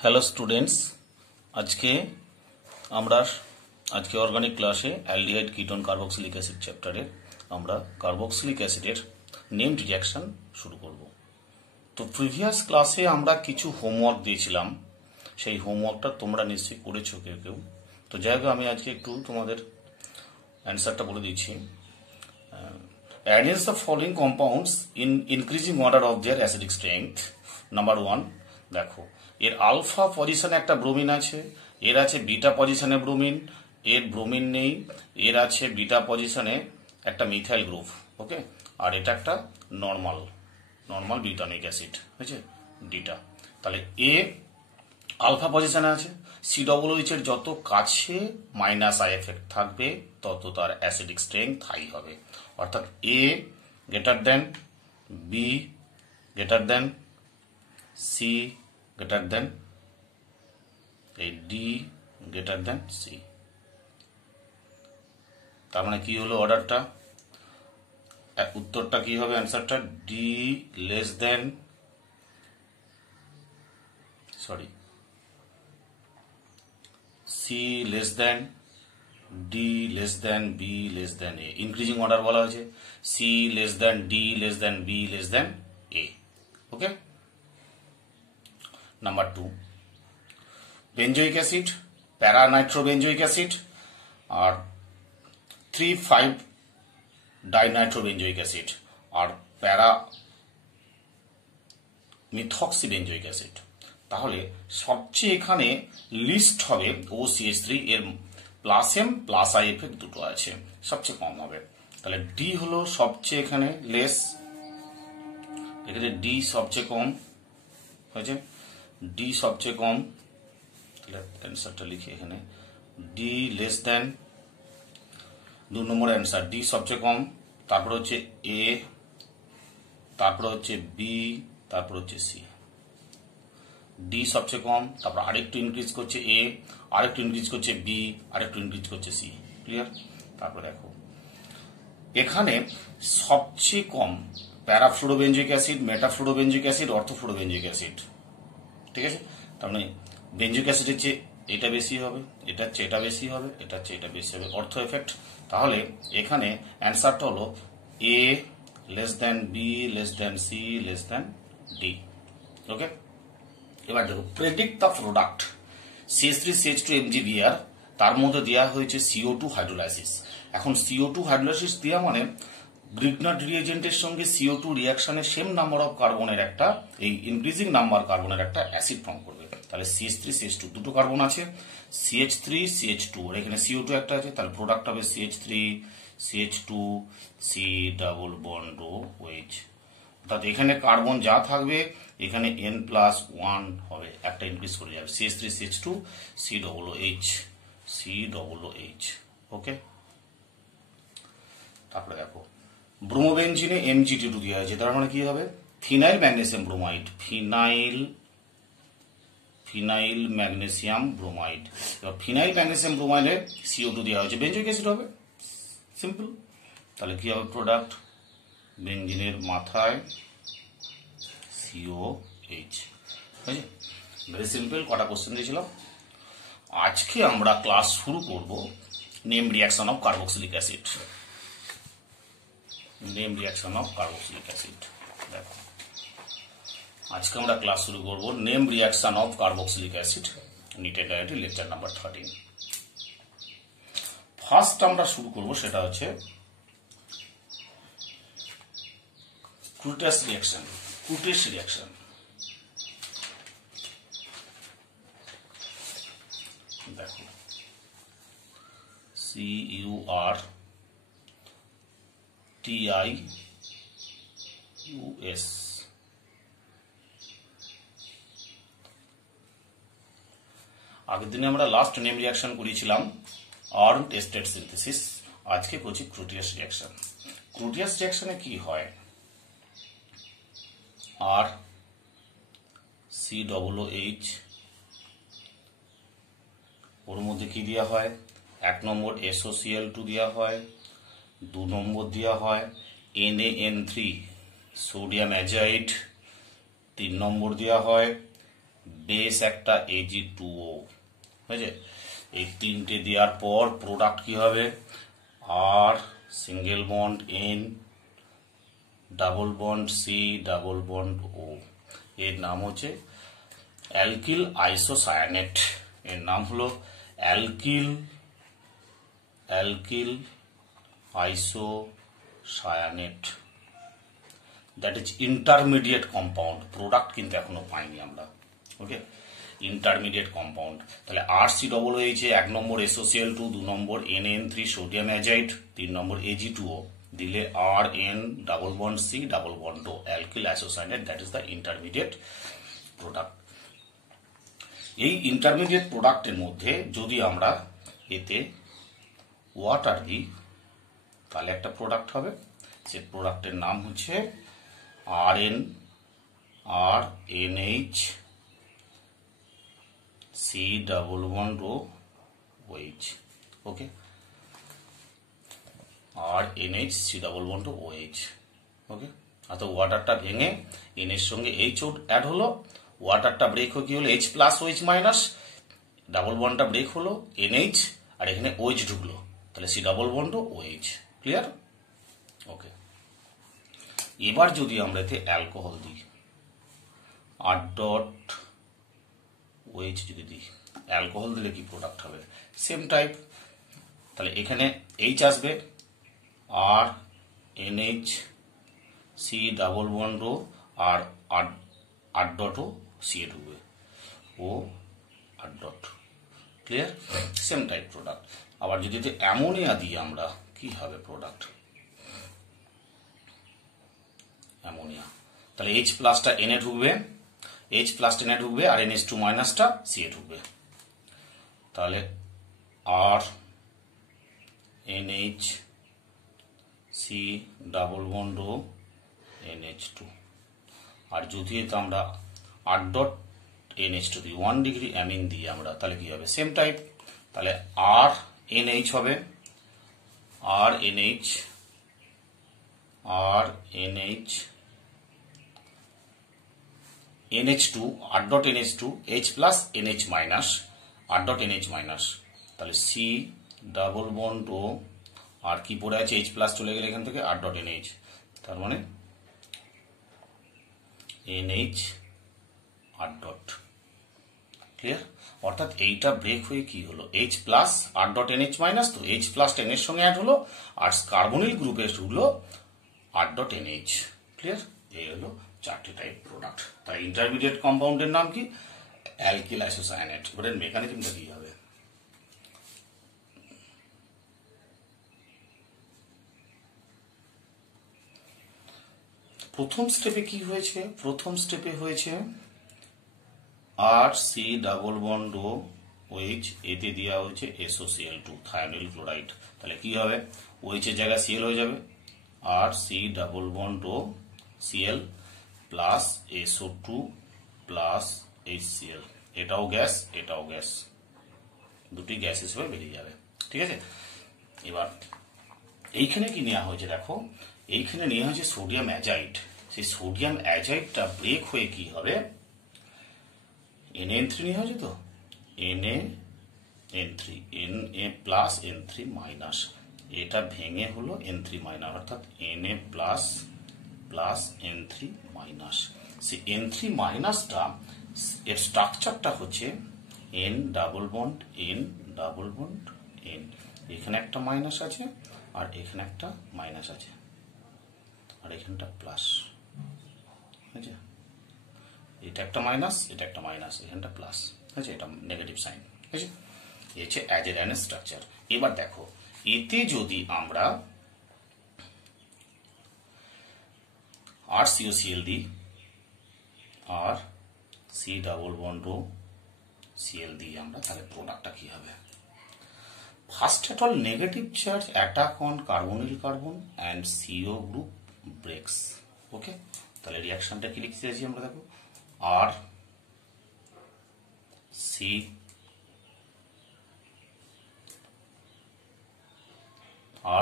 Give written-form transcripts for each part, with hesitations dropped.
Hello students, আজকে আমরা organic ক্লাসে অ্যালডিহাইড কিটোন কার্বক্সিলিক অ্যাসিড চ্যাপ্টারে আমরা কার্বক্সিলিক অ্যাসিডের নেমড রিঅ্যাকশন শুরু করব। তো প্রিভিয়াস ক্লাসে আমরা কিছু হোমওয়ার্ক দিয়েছিলাম, সেই হোমওয়ার্কটা তোমরা নিশ্চয়ই করেছো কেউ কেউ। তো যাই হোক, আমি আজকে একটু তোমাদের অ্যান্সারটা বলে দিচ্ছি। Arrange the following compounds in increasing order of their acidic strength. Number 1, দেখো এর আলফা পজিশনে একটা ব্রোমিন আছে, এর আছে বিটা পজিশনে ব্রোমিন, এর ব্রোমিন নেই, এর আছে বিটা পজিশনে একটা মিথাইল গ্রুপ, ওকে। আর এটা একটা নর্মাল বিউটানিক অ্যাসিড হয়েছে ডিটা। তাহলে এ আলফা পজিশনে আছে, COOH এর যত কাছে মাইনাস আই এফেক্ট থাকবে তত তার অ্যাসিডিক স্ট্রেংথ হাই হবে। অর্থাৎ A greater than B greater than C greater than এই ডি গ্রেটার দেন সি। তার মানে কি হলো অর্ডারটা, উত্তরটা কি হবে, অ্যান্সারটা D less than C less than D less than B less than A. Increasing order বলা হয়েছে, C less than D less than B less than A, okay. Number 2, benzoic acid, para nitrobenzoic acid R 3,5-ডাইনাইট্রোবেঞ্জোইক acid আর প্যারা মিথক্সিবেঞ্জোইক acid. তাহলে সবচেয়ে এখানে list হবে OCH3, এর plus M plus I effect দুটো আছে, সবচেয়ে কম হবে। তাহলে ডি হলো সবচেয়ে এখানে লেস, এখানে ডি সবচেয়ে কম হয়েছে, ডি সবচেয়ে কম। তাহলে অ্যান্সারটা লিখি এখানে ডি লেস দেন, 2 নম্বর অ্যান্সার ডি সবচেয়ে কম, তারপর হচ্ছে এ, তারপর হচ্ছে বি, তারপর হচ্ছে সি। ডি সবচেয়ে কম, তারপর আরেকটু ইনক্রিজ করছে এ, আরেকটু ইনক্রিজ করছে বি, আরেকটু ইনক্রিজ করছে সি। ক্লিয়ার? তারপর দেখো এখানে সবচেয়ে কম প্যারাফ্লুরোবেঞ্জোইক অ্যাসিড, মেটাফ্লুরোবেঞ্জোইক অ্যাসিড, অর্থোফ্লুরোবেঞ্জোইক অ্যাসিড, ঠিক আছে। তার মানে বেঞ্জোইক অ্যাসিডের চেয়ে এটা বেশি হবে, এটা হচ্ছে এটা বেশি হবে, এটা হচ্ছে এটা বেশি হবে, অর্থ এফেক্ট। তাহলে এখানে অ্যান্সারটা হলো A less than B less than C less than D, okay. এবার দেখো predict the product CH3CH2 MgBr, তার মধ্যে দেওয়া হয়েছে CO2 হাইড্রোলাইসিস। এখন CO2 হাইড্রোলাইসিস দেওয়া মানে গ্রিগনার রিয়েজেন্টের সঙ্গে CO2 রিয়াকশনে সেম নাম্বার অফ কার্বনের একটা, এই ইনক্রিজিং নাম্বার কার্বনের একটা অ্যাসিড ফর্ম করবে। তাহলে CH3CH2 দুটো কার্বন আছে, CH3CH2 আর এখানে CO2 একটা আছে, তাহলে প্রোডাক্ট হবে CH3CH2 C double bond OH। অর্থাৎ এখানে কার্বন যা থাকবে এখানে N+1 হবে, একটা ইনক্রিজ করে যাবে, CH3CH2 COOH, ওকে। তারপরে দেখো ব্রোমোবেনজিনে Mg2 দেওয়া হয়েছে, তার মানে কি হবে phenyl magnesium bromide, phenyl magnesium bromide. Phenyl magnesium ব্রোমাইডে CO2 দেওয়া হয়েছে, বেঞ্জোইক অ্যাসিড হবে, সিম্পল। তাহলে কি হবে প্রোডাক্ট, বেঞ্জিনের মাথায় COH, ভেরি সিম্পল। কটা কোশ্চেন দিয়েছিলাম। আজকে আমরা ক্লাস শুরু করব name reaction of carboxylic acid. দেখো আজকে আমরা ক্লাস শুরু করব name reaction of carboxylic acid, knitted deity lecture number 13। First আমরা শুরু করব সেটা হচ্ছে ক্রুটেস রিঅ্যাকশন। দেখো CURTIUS, আগের দিনে আমরা লাস্ট নেম রিঅ্যাকশন করেছিলাম আর্নড এস্টেট সিনথেসিস, আজকে করছি ক্রুটিয়াস রিঅ্যাকশন। ক্রুটিয়াস রিঅ্যাকশনে কি হয়, আর COOH, ওর মধ্যে কি দেওয়া হয়, 1 নম্বর SOCl2 দেওয়া হয়, 2 নম্বর দেওয়া হয় NaN3 সোডিয়াম অ্যাজাইড, 3 নম্বর দেওয়া হয় বেস একটা Ag2O হয়েছে। এই তিনটে দেওয়ার পর প্রোডাক্ট কি হবে, R single bond N, double bond C, double bond O। এর নাম হচ্ছে অ্যালকিল আইসোসায়ানেট। এর নাম হলো alkyl isocyanate. That is intermediate compound. Product কিন্তু এখনো পাইনি আমরা। Okay, intermediate compound. তাহলে RC-OH 1 নম্বর SOCl2, 2 নম্বর NN3 সোডিয়াম অ্যাজাইড, 3 নম্বর Ag2O দিলে RN double bond C double bond O, alkyl isocyanate. That is the intermediate product. এই ইন্টারমিডিয়েট প্রোডাক্টের মধ্যে যদি আমরা এতে ওয়াটার দিই তাহলে একটা প্রোডাক্ট হবে। সে প্রোডাক্টের নাম হচ্ছে RNH C double bond OH। ওকে, RNH C double bond OH। ওকে, অর্থাৎ ওয়াটারটা ভেঙে N এর সঙ্গে H অ্যাড হলো, ওয়াটারটা ব্রেক হয়ে কি হলো H plus OH minus, double বন্ডটা ব্রেক হলো NH, আর এখানে OH ঢুকলো, তাহলে C double bond OH। Clear? Okay, এবার যদি আমরা এতে অ্যালকোহল দিই, R.OH যদি দিই, অ্যালকোহল দিলে কি প্রোডাক্ট হবে, সেম টাইপ। তাহলে এখানে H আসবে, RNH C double bond O, আর R.O C এ ঢুকবে, O R. Clear? Same type product. আবার যদি অ্যামোনিয়া দিই আমরা, কি হবে প্রোডাক্ট, অ্যামোনিয়া। তাহলে H প্লাসটা N এ ঢুকবে, H প্লাসটা N এ ঢুকবে, আর NH2 মাইনাসটা C এ ঢুকবে। তাহলে RNH C double bond O NH2। আর যদি এটা আমরা R.NH2 দিই, 1 ডিগ্রি অ্যামিন দিই আমরা, তাহলে কি হবে, সেম টাইপ। তাহলে RNH হবে, RNH NH2, R.NH2 H plus NH minus, R.NH minus, তাহলে C ডাবল বন্ড O, আর কি পড়ে আছে, H প্লাস চলে গেলে এখান থেকে R.NH, তার মানে NH R. ক্লিয়ার? অর্থাৎ এইটা ব্রেক হয়ে কি হলো, H প্লাস R.NH মাইনাস, তো H প্লাস 10 এর সঙ্গে অ্যাড হলো, আর কার্বনিল গ্রুপে ঢুকলো R.NH। ক্লিয়ার? এই হলো চারটি টাইপ প্রোডাক্ট। তাই ইন্টারমিডিয়েট কম্পাউন্ডের নাম কি, অ্যালকিল আইসোসায়ানেট। ওটার মেকানিজমটা কি হবে, প্রথম স্টেপে কি হয়েছে, প্রথম স্টেপে হয়েছে RC ডাবল বন্ড OH, এতে দেওয়া হয়েছে SOCl2 থায়োনিল ক্লোরাইড। তাহলে কি হবে, OH এর জায়গায় Cl হয়ে যাবে, RC double bond Cl plus SO2 plus HCl। এটাও গ্যাস, এটাও গ্যাস, দুটি গ্যাস হিসেবে বেরিয়ে যাবে। ঠিক আছে, এবার এইখানে কি নেওয়া হয়েছে দেখো, এইখানে নেওয়া হয়েছে সোডিয়াম অ্যাজাইড। সেই সোডিয়াম অ্যাজাইডটা ব্রেক হয়ে কি হবে, Na3 নেওয়া হয়েছে, তো Na Na plus N3 minus, এটা ভেঙে হলো N3 মাইনাস, অর্থাৎ Na plus plus N3 minus. সেই N3 মাইনাসটা এর স্ট্রাকচারটা হচ্ছে N double bond N double bond N। এখানে একটা মাইনাস আছে, আর এখানে একটা মাইনাস আছে, আর এখানটা প্লাস। ঠিক আছে, এটা একটা মাইনাস, এটা একটা মাইনাস, এখানটা প্লাস। ঠিক আছে, এটা নেগেটিভ সাইন। ঠিক আছে, এই হচ্ছে অ্যাজেডাইনের স্ট্রাকচার। এবার দেখো, এতে যদি আমরা RCOCl দিই, R C double bond Cl দিই আমরা, তাহলে প্রোডাক্টটা কি হবে, first of all negative charge attack on carbonyl carbon and CO group breaks. Okay, তাহলে রিয়াকশনটা কি লিখতে চাইছি আমরা, দেখো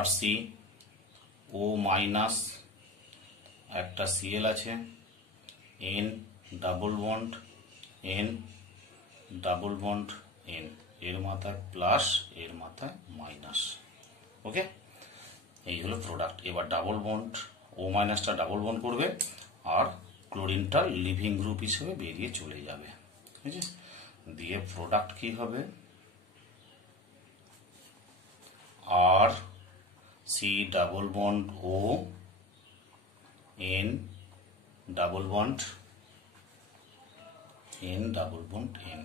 RCO মাইনাস, একটা Cl আছে, N double bond N double bond N, এর মাথায় প্লাস এর মাথায় মাইনাস। ওকে, এই হলো প্রোডাক্ট। এবার ডাবল বন্ড ও মাইনাসটা ডাবল বন্ড করবে আর ক্লোরিনটা লিভিং গ্রুপ হিসেবে বেরিয়ে চলে যাবে। ঠিক আছে, দিয়ে প্রোডাক্ট কি হবে, R C double bond O N double bond N double bond N,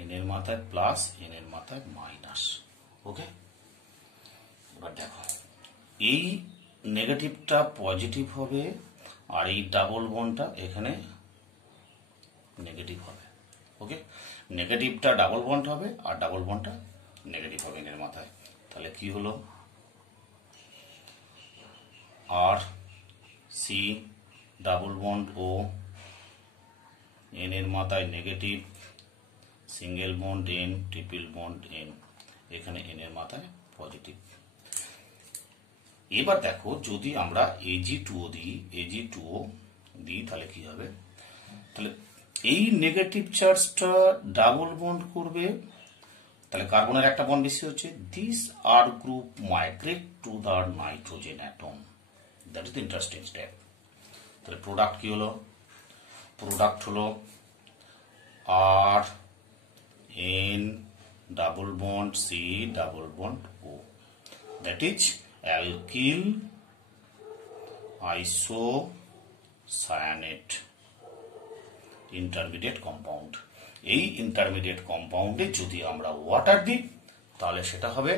N এর মাথায় প্লাস এন এর মাথায় মাইনাস। ওকে, এবার দেখো এই নেগেটিভটা পজিটিভ হবে আর এই ডাবল বন্ডটা এখানে নেগেটিভ হবে। ওকে, নেগেটিভটা ডাবল বন্ড হবে আর ডাবল বন্ডটা নেগেটিভ হবে এর মাথায়। তাহলে কি হলো, R C double bond O N এর মাথায় negative, single bond N triple bond N, এখানে এন এর মাথায় পজিটিভ। এবার দেখো যদি আমরা Ag2O দিই তাহলে কি হবে, তাহলে এই নেগেটিভ চার্জটা ডাবল বন্ড করবে, তাহলে কার্বনের একটা বন্ড বেশি হচ্ছে, this R group migrate to the nitrogen atom. That is the interesting step. তাহলে প্রোডাক্ট কি হলো, প্রোডাক্ট হলো R N double bond C double bond O, that is alkyl isocyanate intermediate compound. এই ইন্টারমিডিয়েট কম্পাউন্ডে যদি আমরা ওয়াটার দিই তাহলে সেটা হবে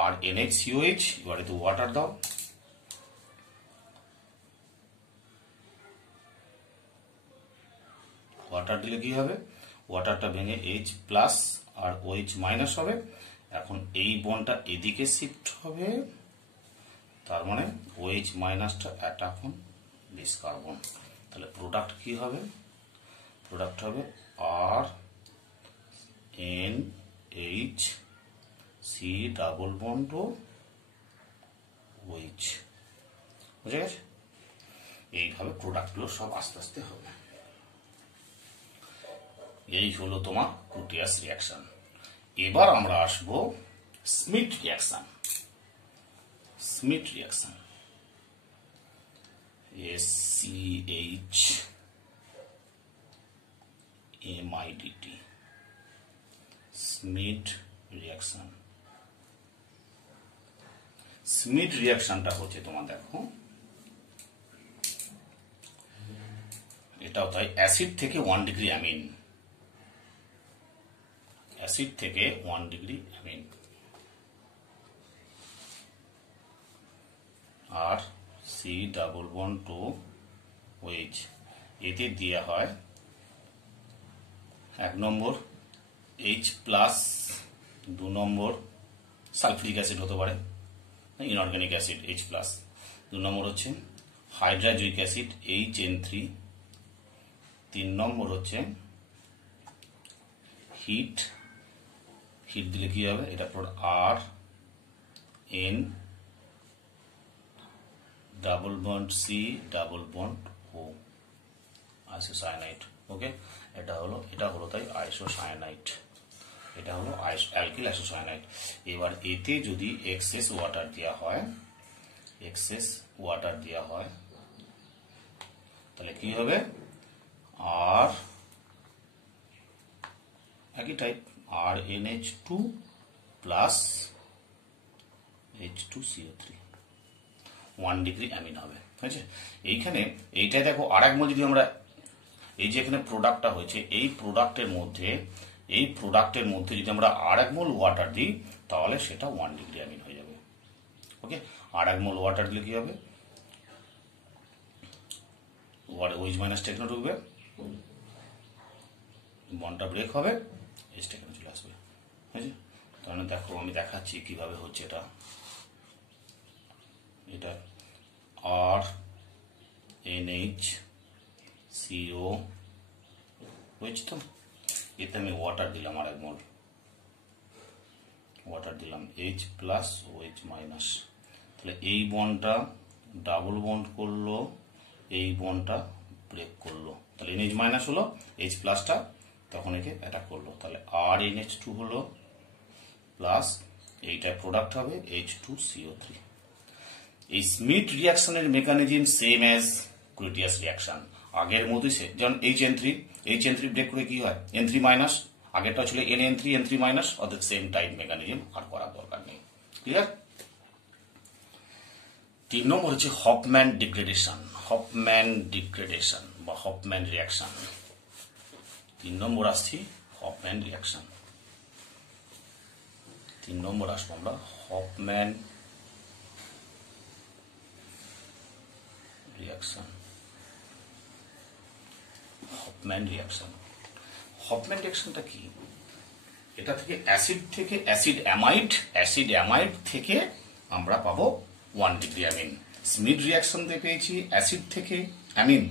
আর NH₀COH। এবারে তো ওয়াটার দাও, ওয়াটার দিলে কি হবে, ওয়াটারটা ভেঙে H প্লাস আর OH মাইনাস হবে। এখন এই বন্ডটা এদিকে শিফট হবে, তার মানে OH মাইনাসটা এটা এখন দিস কার্বন। তাহলে প্রোডাক্ট কি হবে, প্রোডাক্ট হবে আর NH সি ডাবল বন্ড ও OH। বুঝে গেছে, এইভাবে প্রোডাক্টগুলো সব আস্তে আস্তে হবে। এই হলো তোমার প্রোটিয়াস রিয়াকশন। এবার আমরা আসবো Schmidt reaction. Schmidt reaction SCHMIDT, Schmidt reaction. Schmidt রিয়াকশনটা হচ্ছে তোমার দেখো, এটাও তাই, অ্যাসিড থেকে 1 ডিগ্রি অ্যামিন, অ্যাসিড থেকে 1 degree amine R C double bond to OH, এতে দেওয়া হয় 1 নম্বর H প্লাস, 2 নম্বর সালফিউরিক অ্যাসিড হতে পারে, ইনঅর্গানিক অ্যাসিড H প্লাস, 2 নম্বর হচ্ছে হাইড্রাজয়িক অ্যাসিড HN3, 3 নম্বর হচ্ছে হিট, হিট দিলে কি হবে, এটা R N double bond C double bond O isocyanide. Okay, এটা হলো তাই আইসোসায়ানাইড, এটা হলো অ্যালকিল আইসোসায়ানাইড। এবার এতে যদি এক্সেস ওয়াটার দেওয়া হয়, তাহলে কি হবে, আর একই টাইপ আর NH2 plus H2CO3, 1 degree amine হবে। ঠিক আছে, এইখানে এইটাই দেখো আর এক মোল যদি আমরা, এই যে এখানে প্রোডাক্টটা হয়েছে, এই প্রোডাক্টের মধ্যে যদি আমরা আর এক মোল ওয়াটার দিই তাহলে সেটা 1 ডিগ্রি অ্যামিন হয়ে যাবে। ওকে, আর এক মোল ওয়াটার দিলে কি হবে, OH মাইনাসটা এখানে ঢুকবে, বন্ডটা ব্রেক হবে, Hটা এখানে চলে আসবে। ঠিক আছে, তাহলে দেখো আমি দেখাচ্ছি কিভাবে হচ্ছে এটা। এটা আর NH CO হয়েছে, তো এতে আমি ওয়াটার দিলাম, আর এক মোল ওয়াটার দিলাম, H প্লাস OH মাইনাস। তাহলে এই বন্ডটা ডাবল বন্ড করলো, এই বন্ডটা ব্রেক করলো, তাহলে NH মাইনাস হলো, H প্লাসটা তখন একে অ্যাটাক করলো, তাহলে RnH2 হলো প্লাস এইটা প্রোডাক্ট হবে H2CO3। এই স্মিথ রিয়াকশনের mechanism same as Curtius reaction, আগের মতোই যেমন H N3 ব্রেক করে কি হয় N3 মাইনাস, আগেরটা ছিল NN3 N3 মাইনাস, অর্থাৎ সেম টাইপ মেকানিজম আর করার দরকার নেই। ক্লিয়ার? 3 নম্বর হচ্ছে হফম্যান ডিগ্রেডেশন বা হফম্যান রিয়াকশন। 3 নম্বর আসছি হফম্যান রিয়াকশন। 3 নম্বর আসবো আমরা হফম্যান রিয়াকশন। হফম্যান রিয়াকশনটা কি? এটা থেকে অ্যাসিড অ্যামাইড থেকে আমরা পাবো 1 ডিগ্রি অ্যামিন। স্মিথ রিয়াকশন দিয়ে পেয়েছি অ্যাসিড থেকে অ্যামিন।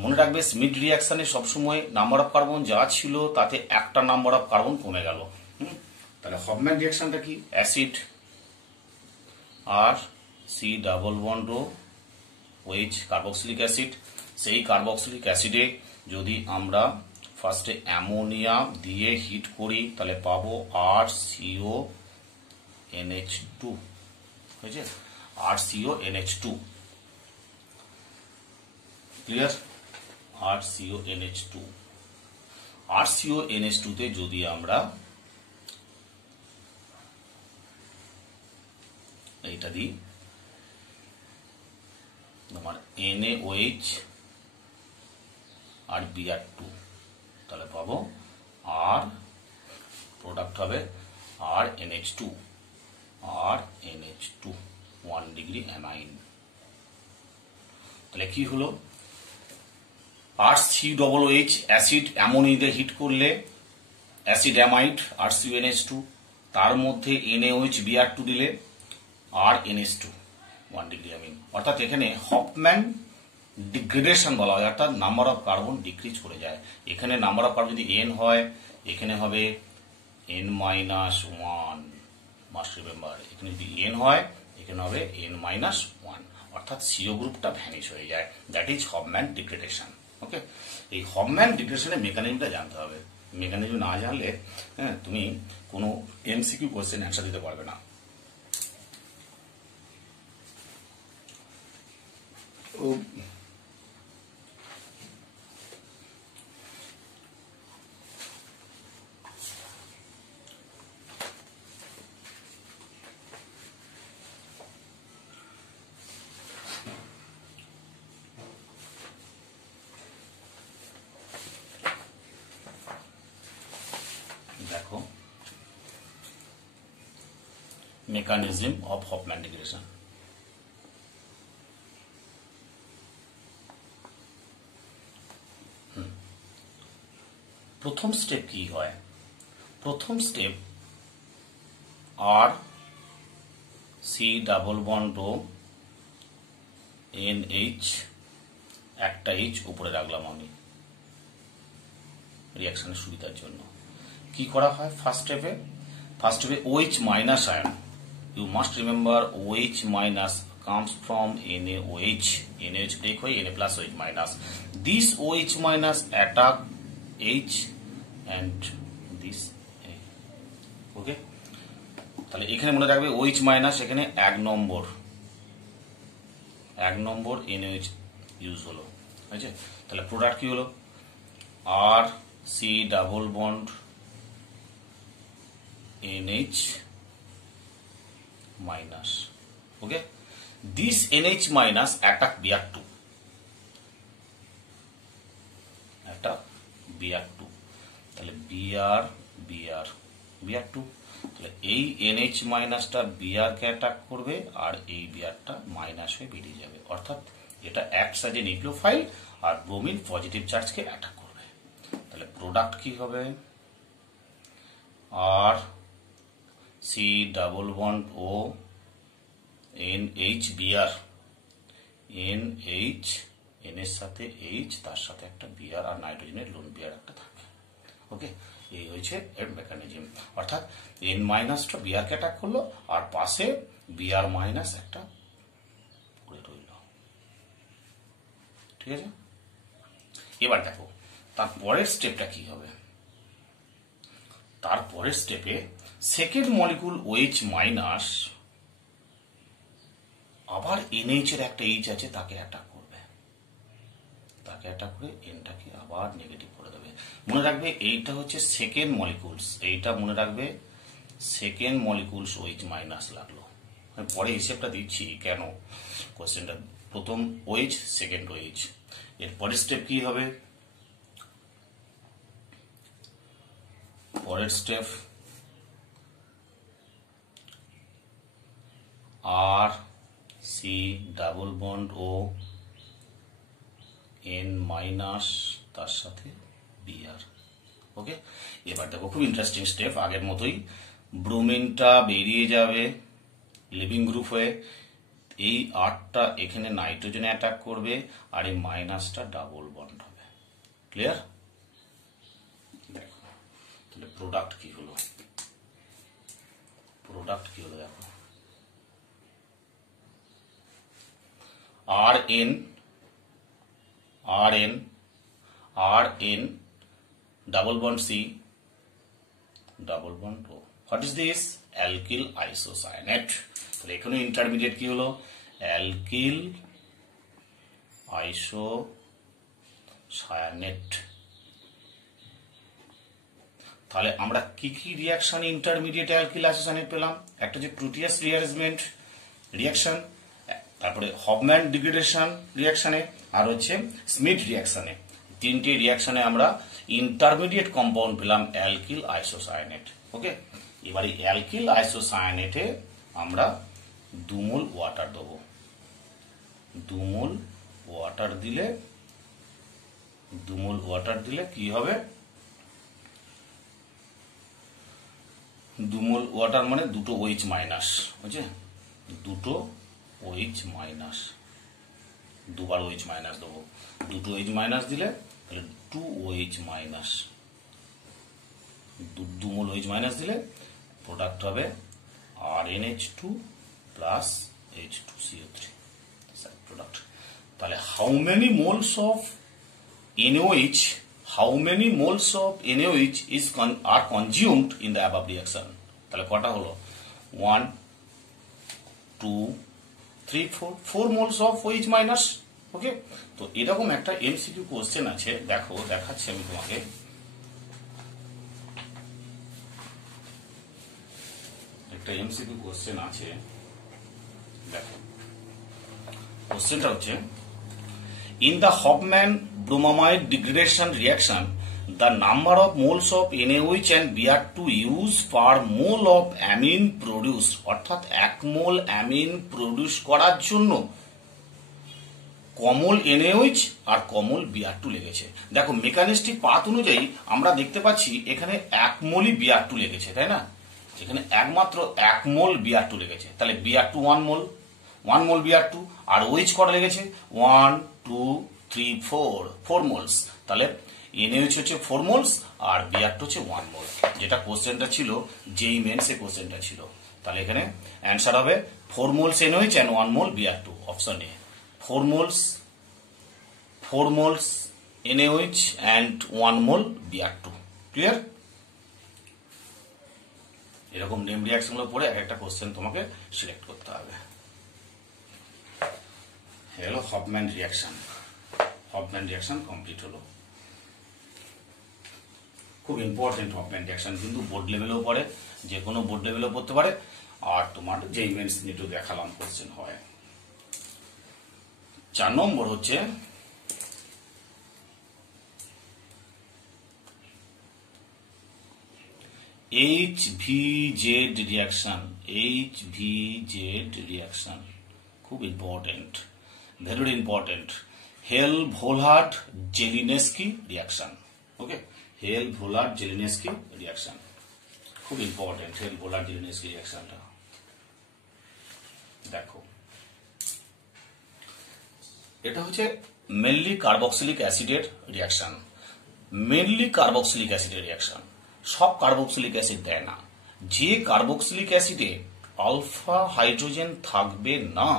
মনে রাখবে স্মিথ রিয়াকশনে সবসময় নাম্বার অফ কার্বন যা ছিল তাতে একটা নাম্বার অফ কার্বন কমে গেল। তাহলে হফম্যান রিয়াকশনটা কি? অ্যাসিড আর সি ডাবল বন্ড ও OH কার্বক্সিলিক অ্যাসিড, সেই কার্বক্সিলিক অ্যাসিডে যদি আমরা ফার্স্টে অ্যামোনিয়া দিয়ে হিট করি তাহলে পাবো RCONH2, হয়েছে? RCONH2, clear? RCONH2 তে যদি আমরা এইটা দিই তোমার NaOH আর Br2, তাহলে পাবো আর প্রোডাক্ট হবে RNH2, 1 ডিগ্রি অ্যামাইন। তাহলে কি হলো? RCOOH অ্যাসিড অ্যামোনিয়া দিয়ে হিট করলে অ্যাসিড অ্যামাইড RCONH2, তার মধ্যে NaOH Br2 দিলে RNH2, 1 ডিগ্রি অ্যামিন। অর্থাৎ এখানে হফম্যান ডিগ্রেডেশন বলা হয়, অর্থাৎ নাম্বার অফ কার্বন ডিক্রিজ করে যায়। এখানে নাম্বার অফ কার্বন যদি n হয় এখানে হবে n-1, মাস্ট রিমেম্বার। এখানে যদি n হয় এখানে হবে n-1, অর্থাৎ CO গ্রুপটা ভ্যানিশ হয়ে যায়। That is Hofmann degradation. Okay, এই হফম্যান ডিগ্রেডেশনের মেকানিজমটা জানতে হবে। মেকানিজম না জানলে তুমি কোনো MCQ কোশ্চেন অ্যান্সার দিতে পারবে না। দেখো মেকানিজম অফ হফম্যান ডিগ্রেডেশন। প্রথম স্টেপ কি হয়? প্রথম step C double bond O NH, একটা H উপরে রাখলাম আমি রিয়াকশনের সুবিধার জন্য। কি করা হয় ফার্স্ট স্টেপে? OH minus ion, you must remember OH minus comes from NaOH break হয়ে Na plus OH minus. This OH minus attack H and this A. ওকে, তাহলে এখানে মনে রাখবে OH মাইনাস এখানে 1 নম্বর NaOH ইউজ হলো, হয়েছে? তাহলে প্রোডাক্ট কি হলো? RC double bond NH minus. Okay, this NH minus attack Br2, তাহলে Br2, তাহলে এই NH মাইনাসটা Br কে অ্যাটাক করবে আর এই Brটা মাইনাস হয়ে বেরিয়ে যাবে, অর্থাৎ এটা অ্যাক্টস অ্যাজ এ নিউক্লিওফাইল আর ব্রোমিন পজিটিভ চার্জকে অ্যাটাক করবে। তাহলে প্রোডাক্ট কি হবে? R C double bond O NH Br, NH, N এর সাথে H, তার সাথে একটা Br আর নাইট্রোজেনের লোন Br একটা থাকে। ওকে, এই হয়েছে এর মেকানিজম। অর্থাৎ N মাইনাসটা Br কে অ্যাটাক করলো আর পাশে Br মাইনাস একটা পড়ে রইল। ঠিক আছে, এবার দেখো তার পরের স্টেপটা কি হবে। তারপরের স্টেপে সেকেন্ড মলিকুল OH মাইনাস আবার NH এর একটা H আছে তাকে অ্যাটাক করবে, তাকে অ্যাটাক করে এনটাকে আবার নেগেটিভ করে দেবে। মনে রাখবে এইটা হচ্ছে সেকেন্ড মলিকুলস, এইটা মনে রাখবে সেকেন্ড মলিকুলস OH মাইনাস লাগলো। পরে হিসেবটা দিচ্ছি কেন কোশ্চেনটা, প্রথম OH সেকেন্ড OH। এর পরের স্টেপ কি হবে, পরের step R C double bond O N minus তার সাথে বিআর। ওকে, এবার দেখো খুব ইন্টারেস্টিং স্টেপ, আগের মতোই ব্রোমিনটা বেরিয়ে যাবে লিভিং গ্রুপ হয়ে, এই আরটা এখানে নাইট্রোজেনে অ্যাটাক করবে আর এই মাইনাসটা ডাবল বন্ড হবে। ক্লিয়ার? দেখো তাহলে প্রোডাক্ট কি হলো, প্রোডাক্ট কি হলো দেখো, R N double bond C double bond O. What is this? Alkyl isocyanate. তাহলে এখানে ইন্টারমিডিয়েট কি হলো, অ্যালকিল আইসোসায়ানেট। তাহলে আমরা কি কি রিয়াকশন ইন্টারমিডিয়েট অ্যালকিল আইসোসায়ানেট পেলাম? একটা হচ্ছে প্রোটিয়াস রিঅ্যারেঞ্জমেন্ট রিয়াকশন, তারপরে হফম্যান ডিগ্রেডেশন রিয়াকশনে, আর হচ্ছে স্মিথ রিয়াকশনে। তিনটে রিয়াকশনে আমরা ইন্টারমিডিয়েট কম্পাউন্ড পেলাম অ্যালকিল আইসোসায়ানেট। ওকে, এবার এই অ্যালকিল আইসোসায়ানেটে আমরা 2 মোল ওয়াটার দেবো। 2 মোল ওয়াটার দিলে কি হবে, 2 মোল ওয়াটার মানে দুটো OH মাইনাস, বুঝছে, দুটো OH মাইনাস, দুবার OH মাইনাস দেবো, দুটো OH মাইনাস দিলে তাহলে 2 OH মাইনাস, 2 মোল OH মাইনাস দিলে প্রোডাক্ট হবে RnH2 প্লাস H2CO3 প্রোডাক্ট। তাহলে how many moles of NaOH are consumed in the above reaction? তাহলে কটা হলো, 1 2 3 4 মোলস অফ OH মাইনাস। ওকে, তো এরকম একটা এমসিকিউ কোশ্চেন আছে, দেখো দেখাচ্ছি আমি তোমাকে। একটা এমসিকিউ কোশ্চেন আছে, দেখো কোশ্চেনটা হচ্ছে, in the Hofmann-Bromamide degradation reaction, the number of moles of NaOH and Br2 used per mole of amine produced, অর্থাৎ 1 মোল অ্যামিন প্রডিউস করার জন্য কমল NaOH আর কমল Br2 লেগেছে। দেখো মেকানিস্টিক পাথ অনুযায়ী আমরা দেখতে পাচ্ছি এখানে 1 মোলই Br2 লেগেছে, তাই না? এখানে একমাত্র 1 মোল Br2 লেগেছে, তাহলে Br2 1 মোল Br2, আর OH কটা লেগেছে 1 2 3 4 মোলস, তাহলে NaOH হচ্ছে 4 মোলস আর Br2 হচ্ছে 1 মোল, যেটা কোশ্চেনটা ছিল যেই মেন্সে কোশ্চেনটা ছিল। তাহলে এখানে অ্যান্সার হবে 4 moles NaOH and 1 mole Br2, option A 4 moles NaOH and 1 mole Br2। Clear? এরকম নেম রিঅ্যাকশন গুলো পড়ে এক একটা কোশ্চেন তোমাকে সিলেক্ট করতে হবে। হলো হফম্যান রিঅ্যাকশন কমপ্লিট হলো। খুব ইম্পর্টেন্ট হফম্যান রিঅ্যাকশন, কিন্তু বোর্ড লেভেলেও পড়ে, যে কোনো বোর্ড লেভেলেও পড়তে পারে, আর তোমার যেই মেন্স নিটু দেখালাম কোশ্চেন হয়। 4 নম্বর হচ্ছে HVZ রিঅ্যাকশন খুব ইম্পর্টেন্ট, ভেরি ইম্পর্টেন্ট। হেল-ভোলার্ড-জেলিনেস্কি রিঅ্যাকশন। ওকে, হেল-ভোলার্ড-জেলিনেস্কি রিঅ্যাকশন খুব ইম্পর্টেন্ট। হেল-ভোলার্ড-জেলিনেস্কি রিঅ্যাকশনটা দেখো, এটা হচ্ছে মেনলি কার্বক্সিলিক অ্যাসিডের রিঅ্যাকশন। সব কার্বক্সিলিক অ্যাসিড দেয় না। যে কার্বক্সিলিক অ্যাসিডে আলফা হাইড্রোজেন থাকবে না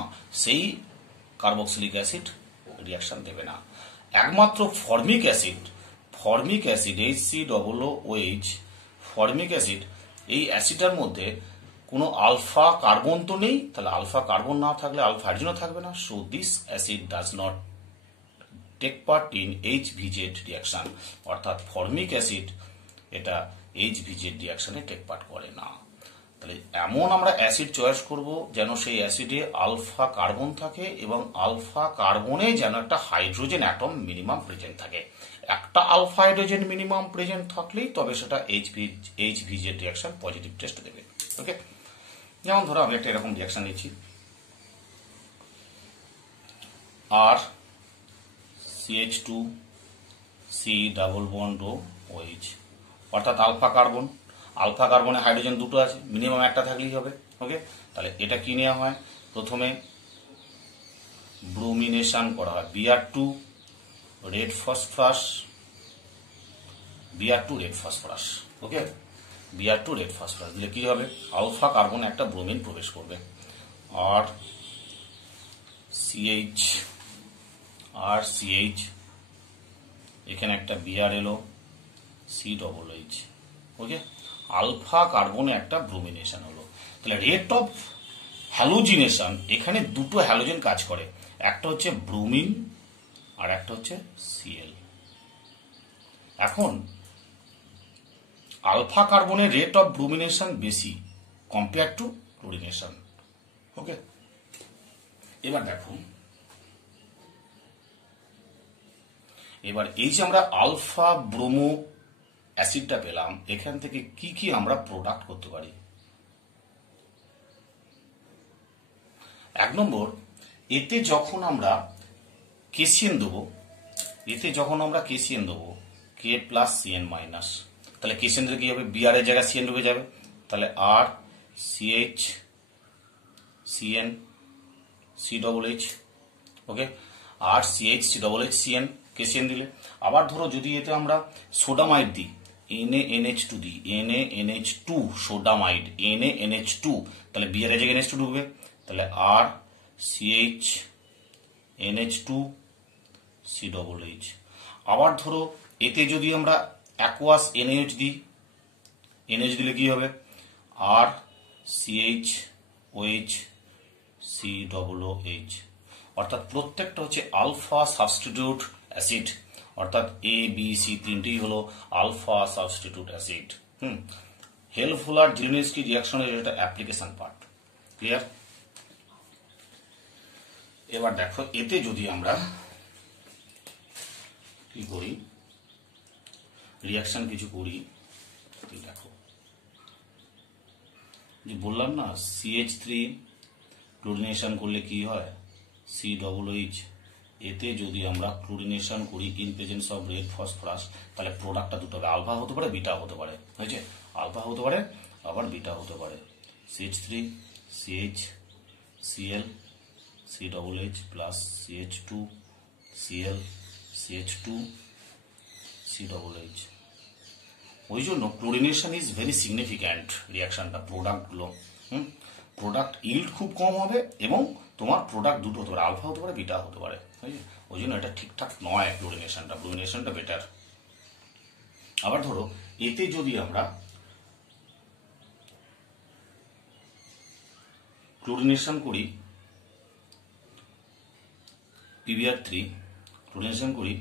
সেই কার্বক্সিলিক অ্যাসিড রিঅ্যাকশন দেবে না। একমাত্র formic acid HCOOH formic acid, এই অ্যাসিডটার মধ্যে কোনো আলফা কার্বন তো নেই, তাহলে আলফা কার্বন না থাকলে আলফা হাইড্রোজেনও থাকবে না। So this acid does not take part in HVZ reaction, অর্থাৎ ফর্মিক অ্যাসিড এটা HVZ রিয়াকশনে টেক পার্ট করে না। তাহলে এমন আমরা অ্যাসিড চয়েস করব যেন সেই অ্যাসিডে আলফা কার্বন থাকে এবং আলফা কার্বনে যেন একটা হাইড্রোজেন অ্যাটম মিনিমাম প্রেজেন্ট থাকে। একটা আলফা হাইড্রোজেন মিনিমাম প্রেজেন্ট থাকলেই তবে সেটা HVZ রিয়াকশন পজিটিভ টেস্ট দেবে। ওকে, যেমন ধরো আমি একটা এরকম রিয়াকশন নিচ্ছি, আর CH2 C ডাবল বন্ড ও OH, অর্থাৎ আলফা কার্বন, আলফা কার্বনে হাইড্রোজেন দুটো আছে, মিনিমাম একটা থাকলেই হবে। ওকে, তাহলে এটা কি নেওয়া হয়, প্রথমে ব্রোমিনেশন করা হয়, Br2 red phosphorus, Br2 red phosphorus. Okay, Br2 red phosphorus দিলে কি হবে, আলফা কার্বন একটা ব্রোমিন প্রবেশ করবে, আর CH এখানে একটা Br এলো, C+H। ওকে, আলফা কার্বনে একটা ব্রোমিনেশন হলো। তাহলে রেট অফ হ্যালোজিনেশন, এখানে দুটো হ্যালোজেন কাজ করে, একটা হচ্ছে ব্রোমিন আর একটা হচ্ছে Cl। এখন আলফা কার্বনের রেট অফ ব্রোমিনেশন বেশি কম্পেয়ার টু ক্লোরিনেশন। ওকে, এবার দেখো, এবার এই যে আমরা আলফা ব্রোমো অ্যাসিডটা পেলাম, এখান থেকে কি কি আমরা প্রোডাক্ট করতে পারি। 1 নম্বর, এতে যখন আমরা কেসিএন দেবো, K প্লাস CN মাইনাস, তাহলে কেসিএন দিলে কি হবে, Br এর জায়গায় CN ডুবে যাবে, তাহলে আর CH CN C+H। ওকে, আর CH C+H CN কেসিএন দিলে। আবার ধরো যদি এতে আমরা সোডামাইড দিই, NaNH2 দিই, NaNH2 সোডামাইড, NaNH2, তাহলে Br এর জায়গায় NH2 ঢুকবে, তাহলে আর CH NH2 C+H। আবার ধরো এতে যদি আমরা অ্যাকোয়াস NaOH দিই, NaOH দিলে কি হবে, আর CH C+H। অর্থাৎ প্রত্যেকটা হচ্ছে আলফা সাবস্টিটিউট অ্যাসিড, অর্থাৎ ABC তিনটি হলো আলফা সাবস্টিটিউট অ্যাসিড। হেলফুলার জিলিনস্কি রিয়াকশনের এটা অ্যাপ্লিকেশন পার্ট। ক্লিয়ার? এবার দেখো, এতে যদি আমরা কি করি, রিয়াকশন কিছু করি, দেখো যে বললাম না CH3 ক্লোরিনেশন করলে কি হয়, C+H। এতে যদি আমরা ক্লোরিনেশন করি in presence of red phosphorus, তাহলে প্রোডাক্টটা দুটো হবে, আলফা হতে পারে, বিটা হতে পারে। হয়েছে, আলফা হতে পারে আবার বিটা হতে পারে। CH3 CH Cl C+H plus CH2 Cl CH2 C+H। ওই জন্য ক্লোরিনেশন ইজ ভেরি সিগনিফিক্যান্ট রিয়াকশনটা, প্রোডাক্টগুলো প্রোডাক্ট ইল্ড খুব কম হবে এবং তোমার প্রোডাক্ট দুটো হতে পারে, আলফা হতে পারে, বিটা হতে পারে। ওই জন্য এটা ঠিকঠাক নয় ক্লোরিনেশনটা বেটার। আবার ধরো এতে যদি আমরা ক্লোরিনেশন করি PBr3, ক্লোরিনেশন করি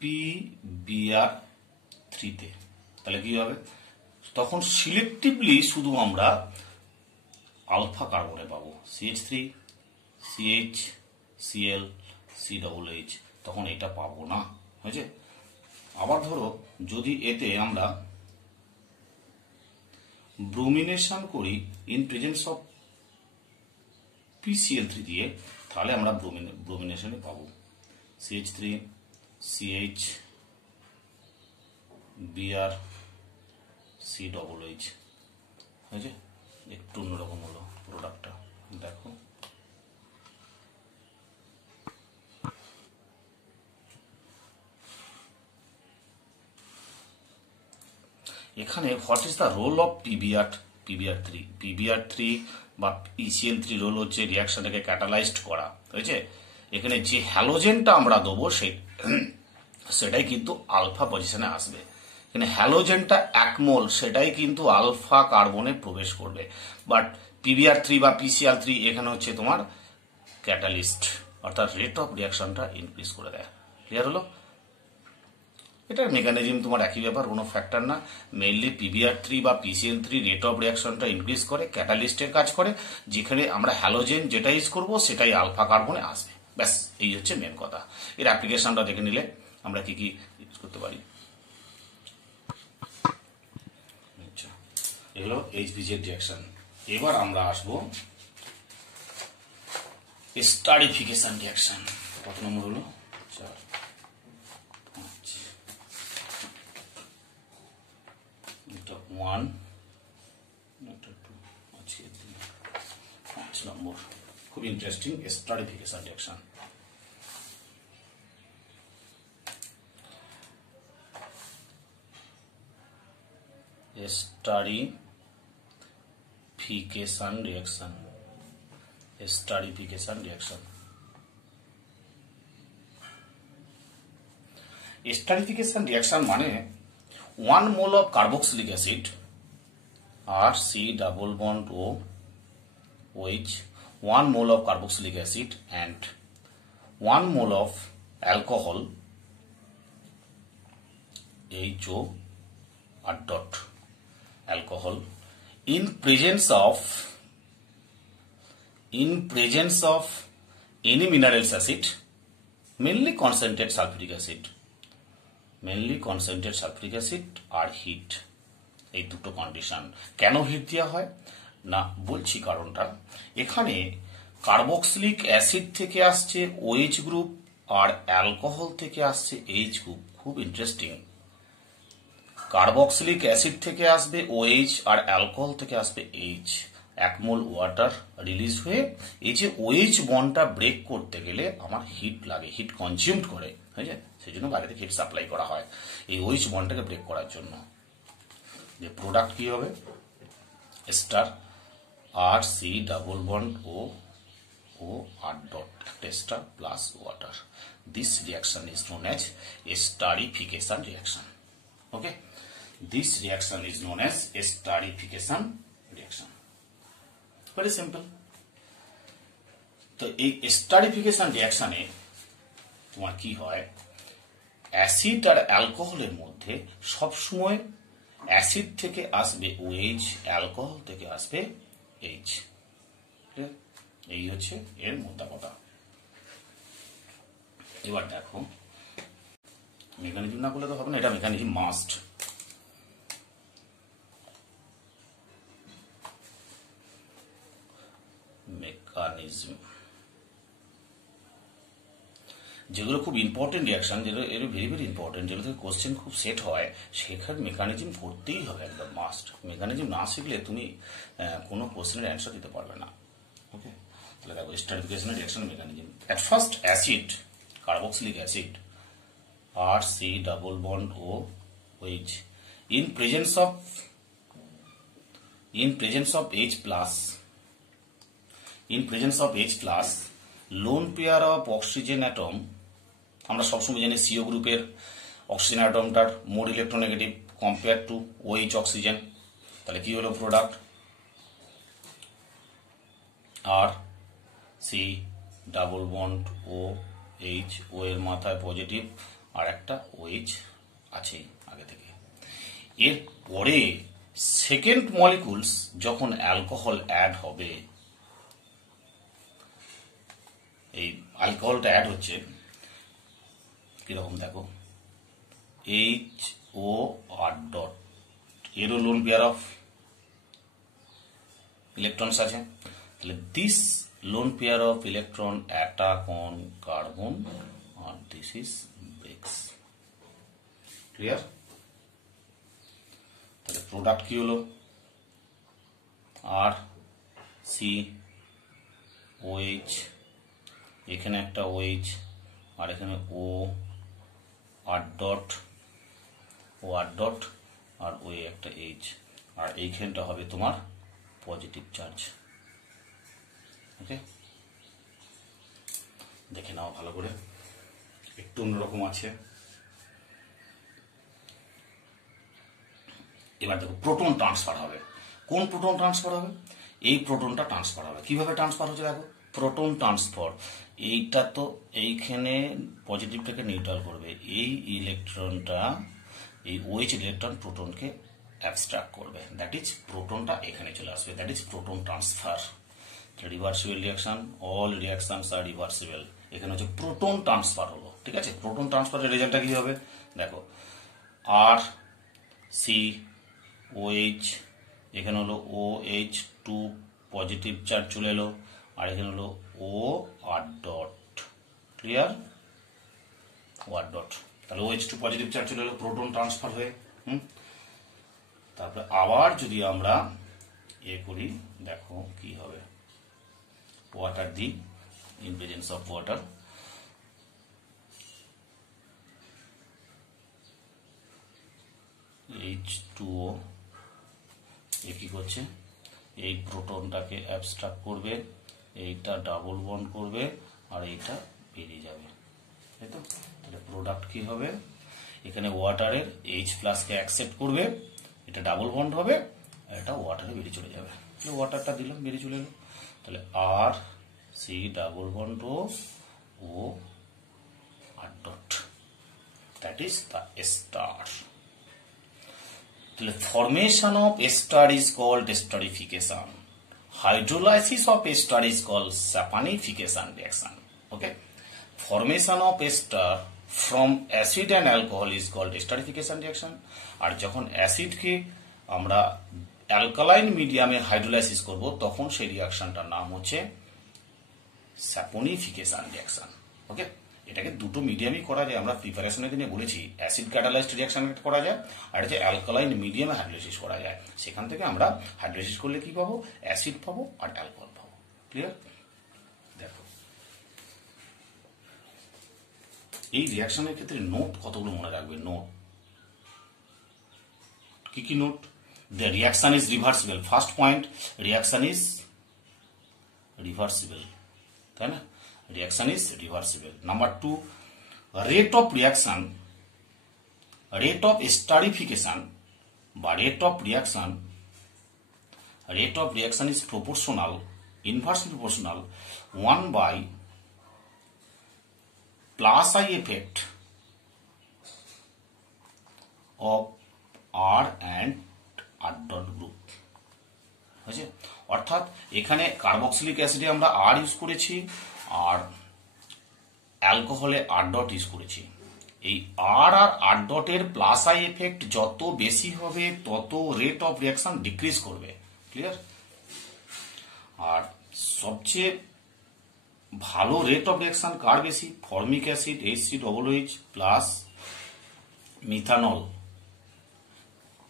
PBr3 তে, তাহলে কি হবে, তখন সিলেক্টিভলি শুধু আমরা আলফা কার্বনে পাবো, CH3 CH Cl C+H, তখন এটা পাবো না। হয়েছে। আবার ধরো যদি এতে আমরা ব্রোমিনেশন করি ইন প্রেজেন্স অফ PCl3 দিয়ে, তাহলে আমরা ব্রোমিনেশনে পাবো CH3 CH Br C+H। হয়েছে, একটু অন্যরকম হলো প্রোডাক্টটা। দেখো এখানে what is the role of PBr3 বা PCl3 রোল হচ্ছে রিয়াকশনটাকে ক্যাটালাইজড করা। হয়েছে, এখানে যে হ্যালোজেনটা আমরা দেবো সেটাই কিন্তু আলফা পজিশনে আসবে, এখানে হ্যালোজেনটা 1 মোল, সেটাই কিন্তু আলফা কার্বনে প্রবেশ করবে। বাট PbR3 বা PCl3 এখানে হচ্ছে তোমার ক্যাটালিস্ট, অর্থাৎ রেট অফ রিয়াকশনটা ইনক্রিজ করে দেয়। ক্লিয়ার হলো? এটার মেকানিজম তোমার একই ব্যাপার, কোনো ফ্যাক্টর না। মেইনলি PbR3 বা PCl3 রেট অফ রিয়াকশনটা ইনক্রিজ করে, ক্যাটালিস্টের কাজ করে। যেখানে আমরা হ্যালোজেন যেটা ইউজ করবো সেটাই আলফা কার্বনে আসবে। ব্যাস, এই হচ্ছে মেন কথা। এর অ্যাপ্লিকেশনটা দেখে নিলে আমরা কি কি ইউজ করতে পারি। আচ্ছা, এগুলো HBZ রিয়াকশন। এবার আমরা আসবো স্টারিফিকেশন রিয়াকশন। কত নম্বর হলো? 4, 5, 1, 2, 5 নম্বর। খুব interesting esterification reaction. Esterification reaction, esterification reaction. Esterification reaction মানে 1 mole of carboxylic acid R C double bond O OH, 1 mole of carboxylic acid and 1 mole of alcohol HO R dot alcohol in presence of any minerals acid, mainly concentrated sulfuric acid R hit. এই দুটো condition. কেন hit দেওয়া হয় না বলছি কারণটা। এখানে carboxylic acid থেকে আসছে OH গ্রুপ আর অ্যালকোহল থেকে আসছে H গ্রুপ। খুব ইন্টারেস্টিং। কার্বক্সিলিক অ্যাসিড থেকে আসবে OH আর অ্যালকোহল থেকে আসবে H। 1 মোল ওয়াটার রিলিজ হয়ে এই যে OH বন্ডটা ব্রেক করতে গেলে আমার হিট লাগে, হিট কনজিউমড করে, হয়েছে? সেই জন্য বাইরে থেকে হিট সাপ্লাই করা হয় এই OH বন্ডটাকে ব্রেক করার জন্য। যে প্রোডাক্ট কি হবে? Ester R C double bond O R dot, একটা ester plus water. This reaction is known as esterification reaction. Okay, this reaction is known as esterification reaction. Very simple. তো এই esterification reaction-এ তোমার কি হয়, অ্যাসিড আর অ্যালকোহলের মধ্যে সবসময় অ্যাসিড থেকে আসবে OH, অ্যালকোহল থেকে আসবে H। এই হচ্ছে এর মোদ্দা কথা। এবার দেখো, মেকানিজম না করলে তো হবে না, এটা মেকানিজম মাস্ট। মেকানিজম যেগুলো খুব ইম্পর্টেন্ট রিয়াকশন, যেগুলো এর ভেরি ভেরি ইম্পর্টেন্ট, যেগুলো থেকে কোশ্চেন খুব সেট হয়, সেখানে মেকানিজম করতেই হবে, একদম মাস্ট। মেকানিজম না শিখলে তুমি কোনো কোশ্চেনের অ্যান্সার দিতে পারবে না। ওকে, তাহলে দেখো স্টারিফিকেশনের reaction mechanism. At first acid, carboxylic acid R C double bond OH in presence of H plus lone pair of oxygen atom। আমরা সবসময় জানি CO গ্রুপের অক্সিজেন অ্যাটমটার more electronegative compare to OH oxygen. তাহলে কি হলো product? R C double bond OH, O এর মাথায় পজিটিভ আর একটা OH আছে আগে থেকে। এর পরে সেকেন্ড মলিকুলস যখন অ্যালকোহল অ্যাড হবে, এই অ্যালকোহলটা অ্যাড হচ্ছে কিরকম দেখো, HO আর ডট, এরও লোন পেয়ার অফ ইলেকট্রনস আছে। তাহলে this lone pair of electron attack on carbon আর দিস ইজ ব্রেক্স। ক্লিয়ার? তাহলে প্রোডাক্ট কি হলো? আর C OH, এখানে একটা OH আর এখানে O আর ডট, আর ওই একটা H, আর এইখানটা হবে তোমার পজিটিভ চার্জ। ওকে, দেখে নাও ভালো করে, একটু অন্যরকম আছে। এবার দেখো প্রোটন ট্রান্সফার হবে। কোন প্রোটন ট্রান্সফার হবে? এই প্রোটনটা ট্রান্সফার হবে। কিভাবে ট্রান্সফার হচ্ছে দেখো, প্রোটন ট্রান্সফার। এইটা তো এইখানে পজিটিভটাকে নিউট্রাল করবে, এই ইলেকট্রনটা, এই OH ইলেকট্রন প্রোটনকে অ্যাবস্ট্রাক্ট করবে, দ্যাট ইজ প্রোটনটা এখানে চলে আসবে, that is proton transfer. Reversible reaction, all reactions are reversible. এখানে হচ্ছে প্রোটন ট্রান্সফার হলো, ঠিক আছে। প্রোটন ট্রান্সফারের রেজাল্টটা কি হবে দেখো, আর সি OH, এখানে হলো OH2 পজিটিভ চার্জ চলে এলো, আর এখানে হলো OR dot, clear, OR dot. তাহলে OH2 পজিটিভ চার্জ চলে এলো প্রোটন ট্রান্সফার হয়ে। তারপরে আবার যদি আমরা করি, দেখো কি হবে, ওয়াটার দিই, in presence of water, H2O কি করছে, এই প্রোটনটাকে অ্যাবস্ট্রাক্ট করবে, এইটা ডাবল বন্ড করবে, আর এইটা বেরিয়ে যাবে, তাই তো। তাহলে প্রোডাক্ট কি হবে, এখানে ওয়াটারের H+ কে অ্যাকসেপ্ট করবে, এটা ডাবল বন্ড হবে, এটা ওয়াটারে বেরিয়ে চলে যাবে। ওয়াটারটা দিলাম, বেরিয়ে চলে এলো। তাহলে R C double bond O R dot, that is the ester. তাহলে formation of ester is called esterification, hydrolysis of ester is called saponification reaction. Okay, formation of ester from acid and alcohol is called esterification reaction. আর যখন অ্যাসিডকে আমরা alkaline মিডিয়ামে hydrolysis করব, তখন সেই রিঅ্যাকশনটার নাম হচ্ছে স্যাপনিফিকেশন রিঅ্যাকশন। ওকে, এটাকে দুটো মিডিয়ামই করা যায়, আমরা প্রিপারেশনের দিনে বলেছি অ্যাসিড ক্যাটালাইজড রিঅ্যাকশন করা যায়, আর হচ্ছে অ্যালকালাইন মিডিয়ামে হাইড্রোলাইসিস করা যায়। সেখান থেকে আমরা হাইড্রোলাইসিস করলে কি পাবো, অ্যাসিড পাবো আর অ্যালকোহল পাবো। ক্লিয়ার? দেখো এই রিঅ্যাকশনের ক্ষেত্রে নোট কতগুলো মনে রাখবে, নোট কি কি note? The reaction is reversible. First point, reaction is reversible, তাই না? Reaction is reversible. Number 2, rate of reaction, rate of esterification বা rate of reaction is proportional, inversely proportional 1 by plus I effect of R and R dot group। বুঝছে? অর্থাৎ এখানে carboxylic অ্যাসিডে আমরা R use করেছি, আর অ্যালকোহলে R ডট ইউজ করেছি। এই R আর R ডটের প্লাস আই এফেক্ট যত বেশি হবে, তত রেট অফ রিঅ্যাকশন ডিক্রিজ করবে। ক্লিয়ার? আর সবচেয়ে ভালো রেট অফ রিঅ্যাকশন কার বেশি? Formic acid HCOOH plus methanol,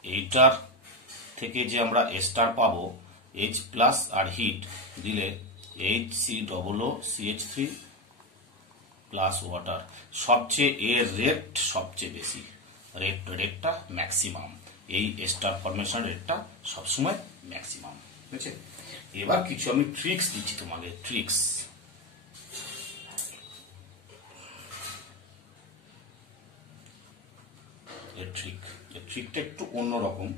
এইটার থেকে যে আমরা এস্টার পাবো, H+ আর হিট দিলে HCOOCH3 প্লাস ওয়াটার, সবচেয়ে এর রেট সবচেয়ে বেশি, রেটটা ম্যাক্সিমাম, এই এস্টার ফরমেশন রেটটা সবসময় ম্যাক্সিমাম। ঠিক আছে, এবার কিছু আমি ট্রিক্স দিচ্ছি তোমাকে, ট্রিক্স। ট্রিকটা একটু অন্যরকম,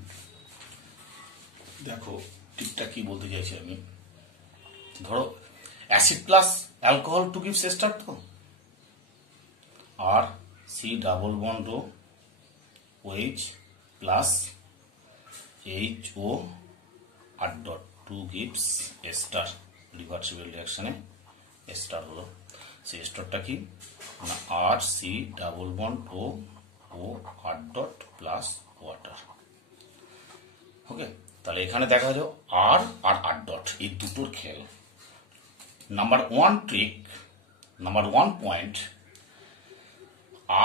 দেখো ট্রিকটা কি বলতে চাইছি আমি। ধরো acid plus alcohol to gives ester, তো R C double bond OH plus HO R dot to gives ester, reversible রিঅ্যাকশনে এস্টার হলো। সেই এস্টারটা কি না, R C double bond O R dot plus water. Okay, তাহলে এখানে দেখা যাও আর আর আর ডট এই দুটোর খেল। নাম্বার 1 ট্রিক, নাম্বার 1 পয়েন্ট,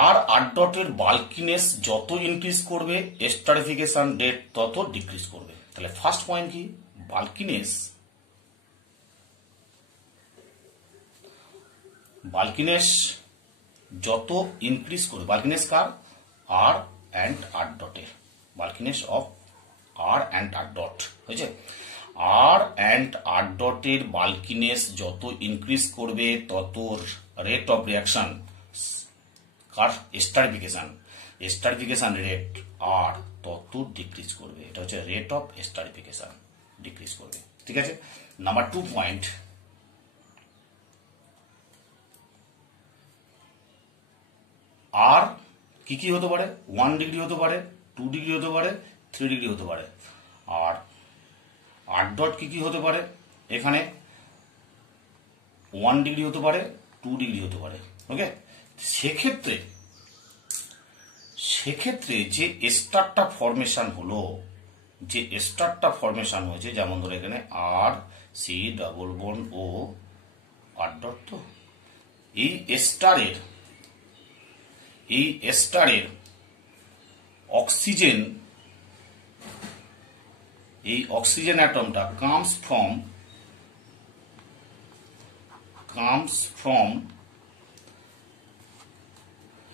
আর আর ডটের বাল্কিনেস যত ইনক্রিজ করবে, এস্টারিফিকেশন রেট তত ডিক্রিজ করবে। তাহলে ফার্স্ট পয়েন্ট কি, বাল্কিনেস যত ইনক্রিজ করবে, বাল্কিনেস কার, আর অ্যান্ড আর ডটের, bulkiness of R and R dot হয়েছে। আর অ্যান্ড আর ডটের বাল্কিনেস যত ইনক্রিজ করবে, তত রেট অফ রিঅ্যাকশন কার, এস্টারিফিকেশন রেট আর তত ডিক্রিজ করবে। এটা হচ্ছে রেট অফ এস্টারিফিকেশন, ডিক্রিজ করবে। ঠিক আছে, নাম্বার 2 পয়েন্ট, আর কি কি হতে পারে? 1 ডিগ্রি হতে পারে, 2 ডিগ্রি হতে পারে, 3 ডিগ্রি হতে পারে। আর আর ডট কি কি হতে পারে? এখানে 1 ডিগ্রি হতে পারে, 2 ডিগ্রি হতে পারে। ওকে, সেক্ষেত্রে যে স্টারটা ফরমেশন হলো, যে স্টারটা ফরমেশন হয়েছে, যেমন ধরো এখানে R C double bond O R dot, তো এই স্টারের অক্সিজেন, এই অক্সিজেন অ্যাটমটা comes from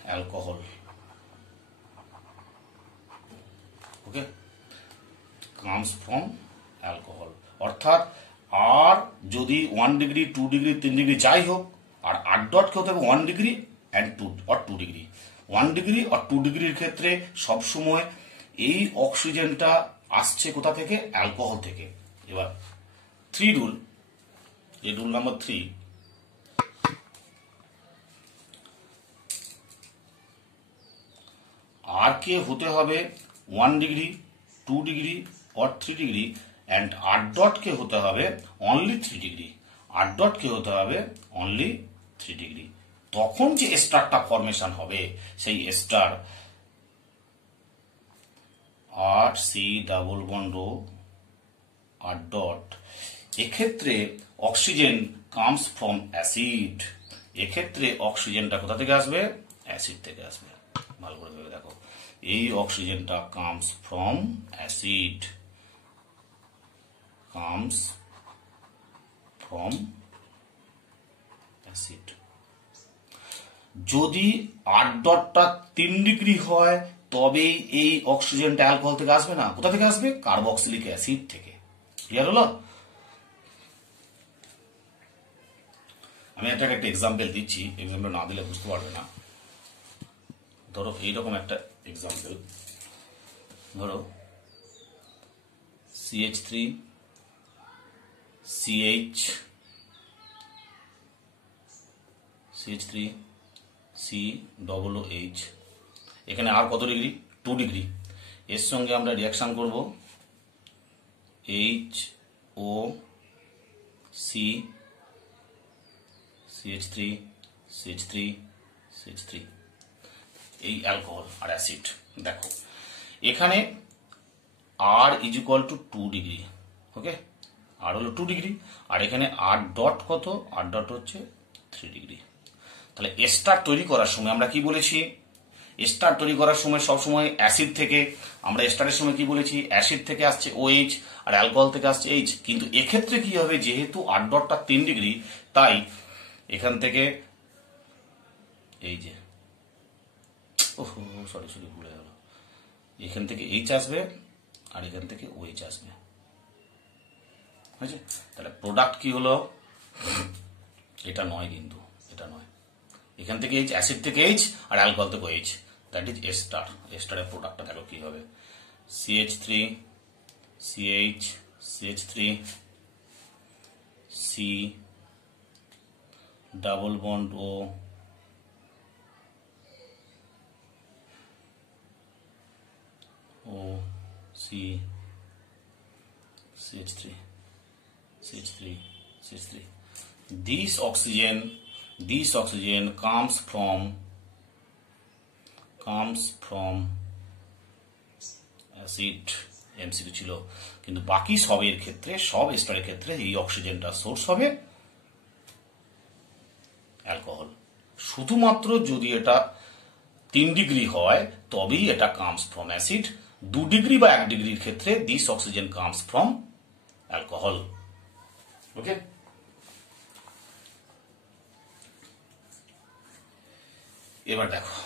alcohol. Okay, comes from alcohol, অর্থাৎ আর যদি 1 ডিগ্রি 2 ডিগ্রি 3 ডিগ্রি যাই হোক, আর আর ডট হতে হবে 1 ডিগ্রি অ্যান্ড 2 ডিগ্রি। 1 ডিগ্রি আর 2 ডিগ্রির ক্ষেত্রে সবসময় এই অক্সিজেনটা আসছে কোথা থেকে? অ্যালকোহল থেকে। এবার 3 রুল, এই রুল নাম্বার 3, আর কে হতে হবে 1 degree 2 degree or 3 degree, and R dot কে হতে হবে অনলি 3 ডিগ্রি। আর ডট কে হতে হবে অনলি 3 ডিগ্রি। তখন যে স্টারটা ফরমেশন হবে, সেই স্টার আর C double bond O R dot, এক্ষেত্রে অক্সিজেন কামস ফ্রম অ্যাসিড। এক্ষেত্রে অক্সিজেনটা কোথা থেকে আসবে? অ্যাসিড থেকে আসবে। ভালো করে ভেবে দেখো, এই অক্সিজেনটা comes from acid, comes from acid. যদি আর ডটটা 3 ডিগ্রি হয়, তবে এই অক্সিজেনটা অ্যালকোহল থেকে আসবে না। কোথা থেকে আসবে? কার্বক্সিলিক অ্যাসিড থেকে। ক্লিয়ার হলো? আমি এটাকে একটা এক্সাম্পল দিচ্ছি, এক্সাম্পল না দিলে বুঝতে পারবে না। ধরো এইরকম একটা এক্সাম্পল, ধরো CH3 CH CH3 COOH, এখানে আর কত ডিগ্রি? 2 ডিগ্রি। এর সঙ্গে আমরা রিয়াকশন করব HOC CH3 CH3 CH3, এই অ্যালকোহল আর অ্যাসিড। দেখো এখানে আর ইজ ইকুয়াল টু 2 ডিগ্রি। ওকে, আর হলো 2 ডিগ্রি, আর এখানে আর ডট কত? আর ডট হচ্ছে 3 ডিগ্রি। তাহলে স্টার তৈরি করার সময় আমরা কি বলেছি? স্টার তৈরি করার সময় সবসময় অ্যাসিড থেকে, আমরা স্টারের সময় কি বলেছি? অ্যাসিড থেকে আসছে OH আর অ্যালকোহল থেকে আসছে H। কিন্তু এক্ষেত্রে কি হবে? যেহেতু আর ডটটা 3 ডিগ্রি, তাই এখান থেকে এই যে সরি ভুলে গেল, এখান থেকে H আসবে আর এখান থেকে OH আসবে। বুঝেছে? তাহলে প্রোডাক্ট কি হলো? এটা নয়, কিন্তু এটা নয়। এখান থেকে H, অ্যাসিড থেকে H আর অ্যালকোহল থেকে OH, দ্যাট ইজ স্টার। স্টারের প্রোডাক্টটা দেখো কি হবে? CH3 CH CH3 C double bond O C CH3 CH3 CH3. This oxygen comes from acid. MCQ ছিল, কিন্তু বাকি সবের ক্ষেত্রে, সব স্টারের ক্ষেত্রে এই অক্সিজেনটা সোর্স হবে অ্যালকোহল। শুধুমাত্র যদি এটা 3 ডিগ্রি হয়, তবেই এটা কামস ফ্রম অ্যাসিড। 2 ডিগ্রি বা 1 ডিগ্রির ক্ষেত্রে this oxygen comes from alcohol. Okay, এবার দেখো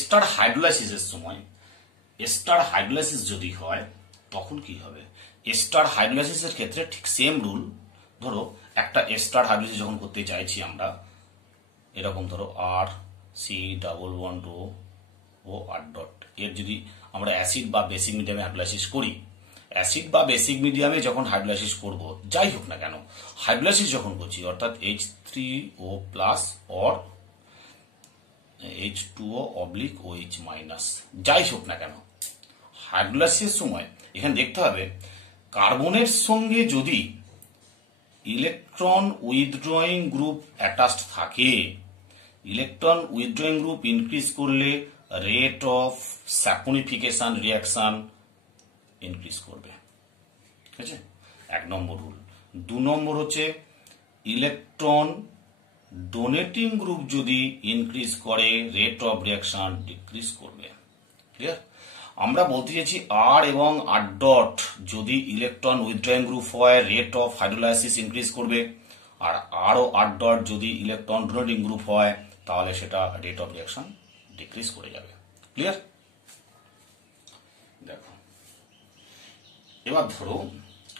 স্টার হাইড্রোলাইসিসের সময়, স্টার হাইড্রোলাইসিস যদি হয় তখন কি হবে? স্টার হাইড্রোলাইসিসের ক্ষেত্রে ঠিক সেম রুল। ধরো একটা স্টার হাইড্রোলাইসিস যখন করতে চাইছি আমরা, এরকম ধরো আর C double bond O R dot, এর যদি আমরা অ্যাসিড বা বেসিক মিডিয়ামে হাইড্রোলাইসিস করি। অ্যাসিড বা বেসিক মিডিয়ামে যখন হাইড্রোলাইসিস করব, যাই হোক না কেন, হাইড্রোলাইসিস যখন করছি অর্থাৎ H3O plus or H2O oblique OH minus, যাই হোক না কেন, হাইড্রোলাইসিসের সময় এখানে দেখতে হবে কার্বনের সঙ্গে যদি ইলেকট্রন উইথড্রয়িং গ্রুপ অ্যাটাচড থাকে, ইলেকট্রন উইথড্রয়িং গ্রুপ ইনক্রিজ করলে rate of saponification reaction increase করবে। ঠিক আছে, 1 নম্বর রুল। 2 নম্বর হচ্ছে ইলেকট্রন ডোনেটিং গ্রুপ যদি ইনক্রিজ করে রেট অফ রিয়াকশন ডিক্রিজ করবে। ক্লিয়ার? আমরা বলতে চাইছি আর এবং আর ডট যদি ইলেকট্রন উইথড্রয়িং গ্রুপ হয় রেট অফ হাইড্রোলাইসিস ইনক্রিজ করবে, আর ও আর ডট যদি ইলেকট্রন ডোনেটিং গ্রুপ হয় তাহলে সেটা রেট অফ রিয়াকশন ডিক্রিজ করে যাবে। ক্লিয়ার? দেখো, এবার ধরো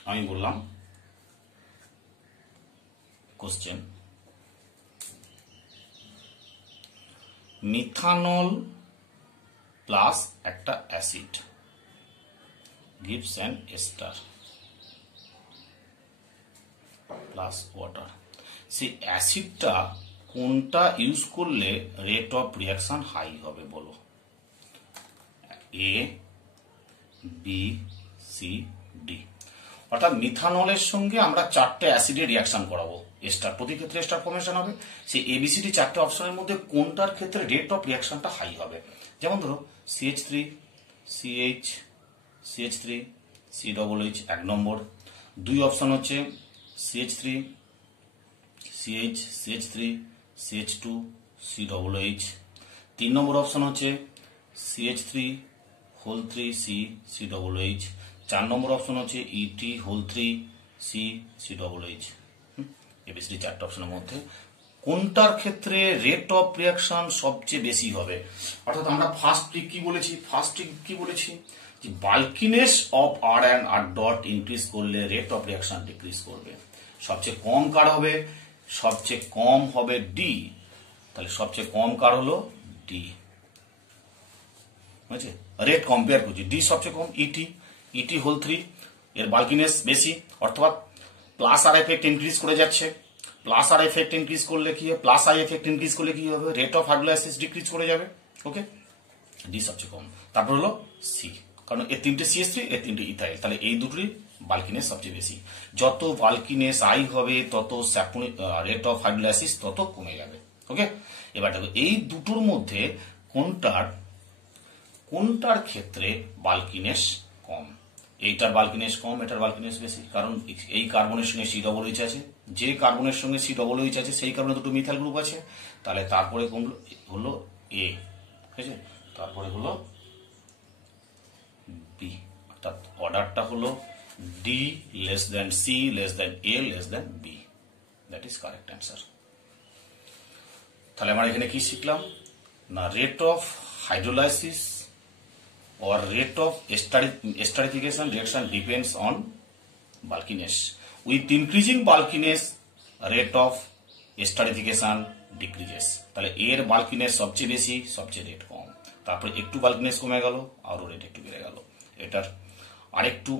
আমি বললাম কোশ্চেন, মিথানল প্লাস একটা acid gives an ester plus water. সেই অ্যাসিডটা কোনটা ইউজ করলে রেট অফ রিয়াকশন হাই হবে বলো? A, B, C, D। অর্থাৎ মিথানলের সঙ্গে আমরা 4টে অ্যাসিডের রিয়াকশন করাবো, এস্টার প্রতি ক্ষেত্রে এস্টার ফর্মেশন হবে। সেই ABCD 4টে অপশনের মধ্যে কোনটার ক্ষেত্রে রেট অফ রিয়াকশনটা হাই হবে? যেমন ধরো CH3 CH CH3 COOH 1 নম্বর। 2 অপশন হচ্ছে CH3 CH CH3 CH2 COOH। 3 নম্বর অপশন হচ্ছে CH3 whole 3 C COOH। 4 number option হচ্ছে ET whole 3 C COOH। ABCD 4টে অপশনের মধ্যে কোনটার ক্ষেত্রে রেট অফ রিয়াকশন সবচেয়ে বেশি হবে? অর্থাৎ আমরা ফার্স্ট ট্রিক কি বলেছি যে bulkiness of R and R dot increase করলে রেট অফ রিয়াকশন ডিক্রিজ করবে। সবচেয়ে কম কার হবে? সবচেয়ে কম হবে ডি। তাহলে সবচেয়ে কম কার হলো ডি। বুঝছে? রেট কম্পেয়ার করছি, ডি সবচেয়ে কম। ইটি হোল 3 এর বাল্কিনেস বেশি, অর্থাৎ প্লাস আর এফেক্ট ইনক্রিজ করে যাচ্ছে। প্লাস আর এফেক্ট ইনক্রিজ করলে কি হবে? প্লাস আই এফেক্ট ইনক্রিজ করলে কি হবে? রেট অফ হাইড্রোলাইসিস ডিক্রিজ করে যাবে। ওকে, ডি সবচেয়ে কম। তারপর হলো সি, কারণ এর 3টে CH3 এর 3টে ইথাইল, তাহলে এই দুটোরই বাল্কিনেস সবচেয়ে বেশি। যত বাল্কিনেস আই হবে তত রেট অফ হাইড্রোলাইসিস তত কমে যাবে। ওকে, এবার দেখো এই দুটোর মধ্যে কোনটার ক্ষেত্রে বাল্কিনেস কম? এইটার বাল্কিনেস কম, এটার বাল্কিনেস বেশি, কারণ এই কার্বনের সঙ্গে COOH আছে। যে কার্বনের সঙ্গে COOH আছে সেই কার্বনে দুটো মিথাইল গ্রুপ আছে। তাহলে তারপরে হলো এ, ঠিক আছে, তারপরে হলো বি, অর্থাৎ অর্ডারটা হলো D less than C less than A less than B. That is correct answer. তাহলে আমরা এখানে কি শিখলাম না, rate of hydrolysis or rate of esterification reaction depends on bulkiness. With increasing bulkiness, rate of esterification decreases. তাহলে এর বাল্কিনেস সবচেয়ে বেশি, সবচেয়ে রেট কম। তারপরে একটু বাল্কিনেস কমে গেল, আরো রেট একটু বেড়ে গেল। এটার আরেকটু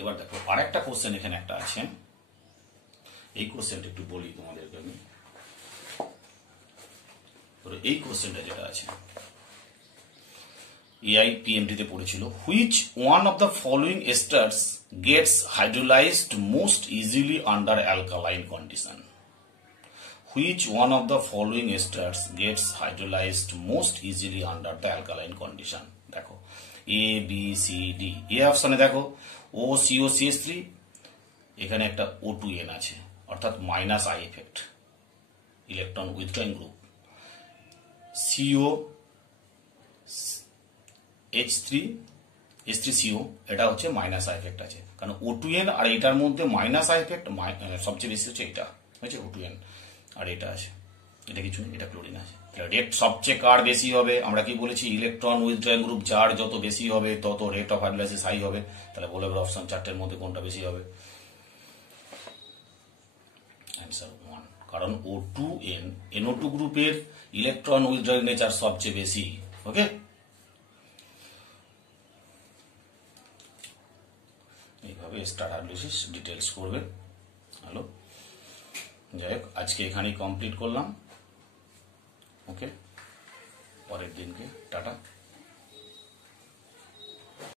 এবার দেখো আরেকটা কোশ্চেন এখানে একটা আছে, এই কোশ্চেনটা একটু বলি তোমাদেরকে আমি। এই কোশ্চেনটা যেটা আছে AIPMT তে পড়েছিল, which one of the following esters gets hydrolysed most easily under alkaline condition? Which one of the following esters gets hydrolysed most easily under the alkaline condition? দেখো ABCD। এ অপশনে দেখো OCOCH3, এখানে একটা O2N আছে, অর্থাৎ minus I effect, electron withdrawing group. H3CO, এটা হচ্ছে minus I effect আছে, কারণ O2N আর এটার মধ্যে মাইনাস আই এফেক্ট সবচেয়ে বেশি হচ্ছে এটা, হচ্ছে O2N, আর এটা আছে, এটা কিছু নেই, এটা ক্লোরিন আছে। রেট সবচেয়ে কার বেশি হবে? আমরা কি বলেছি, ইলেকট্রন উইথড্রয়িং গ্রুপ যার যত বেশি হবে তত রেট অফ হাইড্রোলাইসিস হাই হবে। তাহলে বলে অপশন 4টের মধ্যে কোনটা বেশি হবে? অ্যান্সার 1। কারণ O2N NO2 গ্রুপের ইলেকট্রন উইথড্রয়িং নেচার সবচেয়ে বেশি। ওকে, এইভাবে স্টার হাইড্রোলিসিস ডিটেলস করবে। হ্যালো, যাই হোক, আজকে এখানেই কমপ্লিট করলাম। ওকে, পরের দিনকে টাটা।